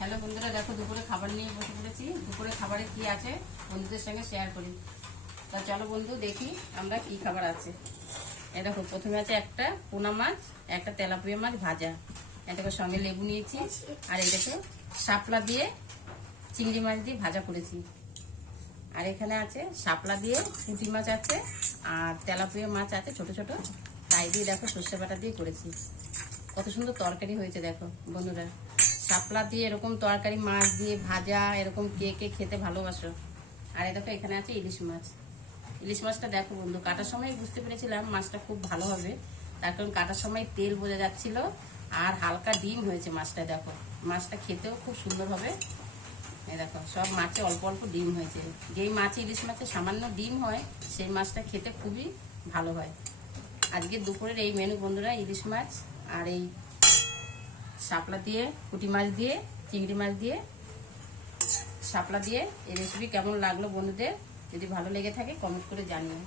Hello বন্ধুরা, দেখো দুপুরে খাবার নিয়ে বসে পড়েছি। দুপুরে খাবারে কি আছে বন্ধুদের সঙ্গে শেয়ার করি। তা চলো বন্ধু দেখি আমরা কি খাবার আছে। এই দেখো, প্রথমে আছে একটা পোনা মাছ, একটা তেলাপিয়া মাছ ভাজা, এটাকে সঙ্গে লেবু নিয়েছি। আর এটাকে শাপলা দিয়ে চিংড়ি মাছ দিয়ে ভাজা করেছি। আর এখানে আছে শাপলা দিয়ে পুঁটি মাছ আছে, আর তেলাপিয়া মাছ আছে ছোট ছোট, তাই দিয়ে দেখো সর্ষে বাটা দিয়ে করেছি। কত সুন্দর তরকারি হয়েছে দেখো বন্ধুরা। শাপলা দিয়ে এরকম তরকারি মাছ দিয়ে ভাজা, এরকম কে কে খেতে ভালোবাসো। আর এই দেখো এখানে আছে ইলিশ মাছ। ইলিশ মাছটা দেখো বন্ধু, কাটার সময় বুঝতে পেরেছিলাম মাছটা খুব ভালো হবে, তার কারণ কাটার সময় তেল বোঝা যাচ্ছিল। আর হালকা ডিম হয়েছে মাছটা, দেখো মাছটা খেতেও খুব সুন্দর হবে। এই দেখো সব মাছে অল্প অল্প ডিম হয়েছে। যেই মাছে ইলিশ মাছে সামান্য ডিম হয়, সেই মাছটা খেতে খুবই ভালো হয়। আজকে দুপুরের এই মেনু বন্ধুরা, ইলিশ মাছ আর এই শাপলা দিয়ে পুঁটি মাছ দিয়ে চিংড়ি মাছ দিয়ে শাপলা দিয়ে এই রেসিপি কেমন লাগলো বন্ধুদের, যদি ভালো লেগে থাকে কমেন্ট করে জানিও।